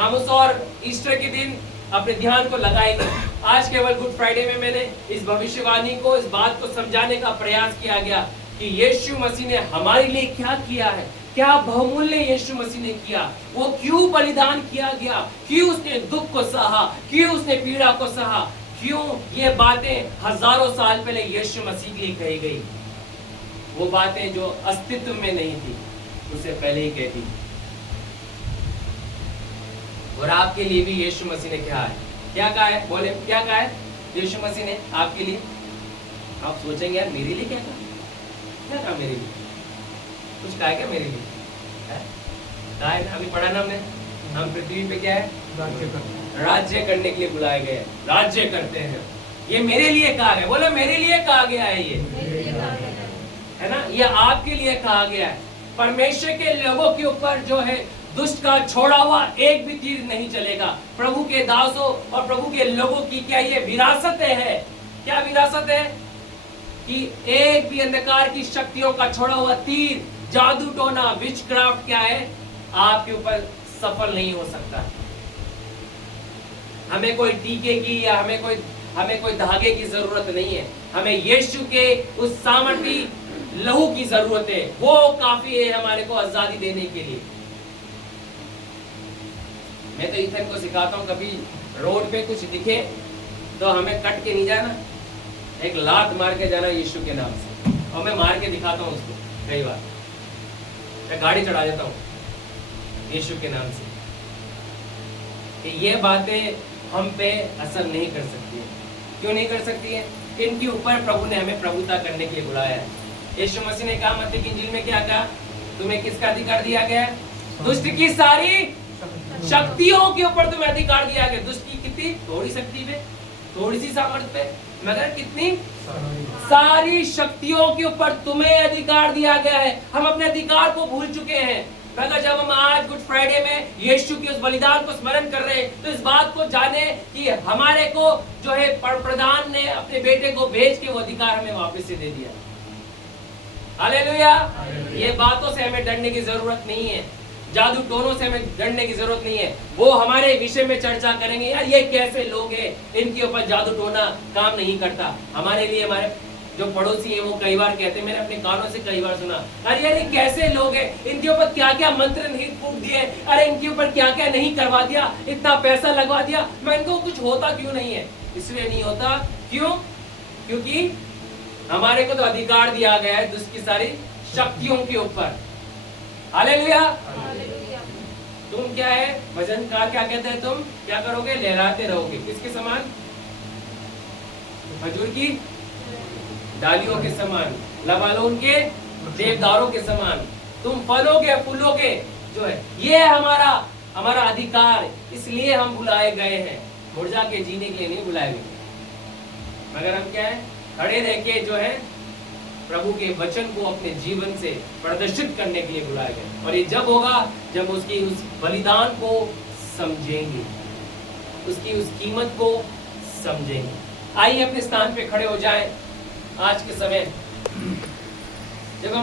हम उस और ईस्टर के दिन अपने ध्यान को लगाएंगे। आज केवल गुड फ्राइडे में मैंने इस भविष्यवाणी को, इस बात को समझाने का प्रयास किया गया कि यीशु मसीह ने हमारे लिए क्या किया है, क्या बहुमूल्य यीशु मसीह ने किया, वो क्यों बलिदान किया गया, क्यों उसने दुख को सहा, क्यों उसने पीड़ा को सहा, क्यों ये बातें हजारों साल पहले यीशु मसीह के लिए कही गई। वो बातें जो अस्तित्व में नहीं थी, उसे पहले ही कहती। और आपके लिए भी यीशु मसीह ने क्या कहा है? बोले क्या कहा है यीशु मसीह ने आपके लिए? आप सोचेंगे यार मेरे लिए क्या कहा? क्या कहा मेरे लिए? कुछ कहा क्या मेरे लिए? कहा है ना, अभी पढ़ा ना हमने, हम पृथ्वी पे क्या है, राज्य करते राज्य करने के लिए बुलाए गए हैं, राज्य करते हैं। ये मेरे लिए कहा गया, बोलो मेरे लिए कहा गया है, ये मेरे लिए कहा गया है। है ना, ये आपके लिए कहा गया है। परमेश्वर के लोगों के ऊपर जो है दुष्ट का छोड़ा हुआ एक भी तीर नहीं चलेगा। प्रभु के दासों और प्रभु के लोगों की क्या ये विरासत है, क्या विरासत है कि एक भी अंधकार की शक्तियों का छोड़ा हुआ तीर, जादू टोना, विचक्राफ्ट क्या है, आपके ऊपर सफल नहीं हो सकता। हमें कोई टीके की या हमें कोई धागे की जरूरत नहीं है। हमें यीशु के उस सामर्थी लहू की जरूरत है, वो काफी है हमारे को आजादी देने के लिए। मैं तो इथन को सिखाता हूँ, कभी रोड पे कुछ दिखे तो हमें कट के नहीं जाना, एक लात मार के जाना यीशु के नाम से। और मैं मार के दिखाता हूँ उसको, कई बार मैं गाड़ी चढ़ा देता हूँ यीशु के नाम से। कि ये बातें हम पे असर नहीं कर सकती है। क्यों नहीं कर सकती है? इनके ऊपर प्रभु ने हमें प्रभुता करने के लिए बुलाया है। यीशु मसीह ने कहा मत्ती की इंजील में, क्या कहा, तुम्हें किसका अधिकार दिया गया है? दुष्ट की सारी शक्तियों के ऊपर तुम्हें अधिकार दिया गया। दुष्ट की कितनी थोड़ी शक्ति पे, थोड़ी सी सामर्थ्य पे, मगर कितनी सारी शक्तियों के ऊपर तुम्हें अधिकार दिया गया है। हम अपने अधिकार को भूल चुके हैं। मगर जब हम आज गुड फ्राइडे में यीशु के उस बलिदान को स्मरण कर रहे हैं, तो इस बात को जाने कि हमारे को जो है प्रधान ने अपने बेटे को भेज के वो अधिकार हमें वापस से दे दिया। हालेलुया। ये बातों से हमें डरने की जरूरत नहीं है, जादू टोनों से हमें डरने की जरूरत नहीं है। वो हमारे विषय में चर्चा करेंगे, यार ये कैसे लोग हैं, इनके ऊपर जादू टोना काम नहीं करता। हमारे लिए हमारे जो पड़ोसी है वो कई बार कहते हैं, मैंने अपने कानों से कई बार सुना, अरे यार ये कैसे लोग हैं, इनके ऊपर क्या क्या मंत्र नहीं फूंक दिए, अरे इनके ऊपर क्या क्या नहीं करवा दिया, इतना पैसा लगवा दिया, मैं इनको कुछ होता क्यों नहीं है? इसलिए नहीं होता, क्यों? क्योंकि हमारे को तो अधिकार दिया गया है दुष्ट की सारी शक्तियों के ऊपर। हालेलुया। तुम क्या है, भजनकार क्या कहते हैं, तुम क्या करोगे? लहराते रहोगे। किसके समान? खजूर की डालियों के समान, लबालोन के देवदारों के समान। तुम फलोगे फूलोगे, जो है ये हमारा अधिकार। इसलिए हम बुलाए गए हैं, मुरझा के जीने के लिए नहीं बुलाए गए। मगर हम क्या है, खड़े रह के जो है प्रभु के वचन को अपने जीवन से प्रदर्शित करने के लिए बुलाए गए। और ये जब होगा जब उसकी उस बलिदान को समझेंगे, उसकी उस कीमत को समझेंगे। आइए अपने स्थान पे खड़े हो जाएं आज के समय।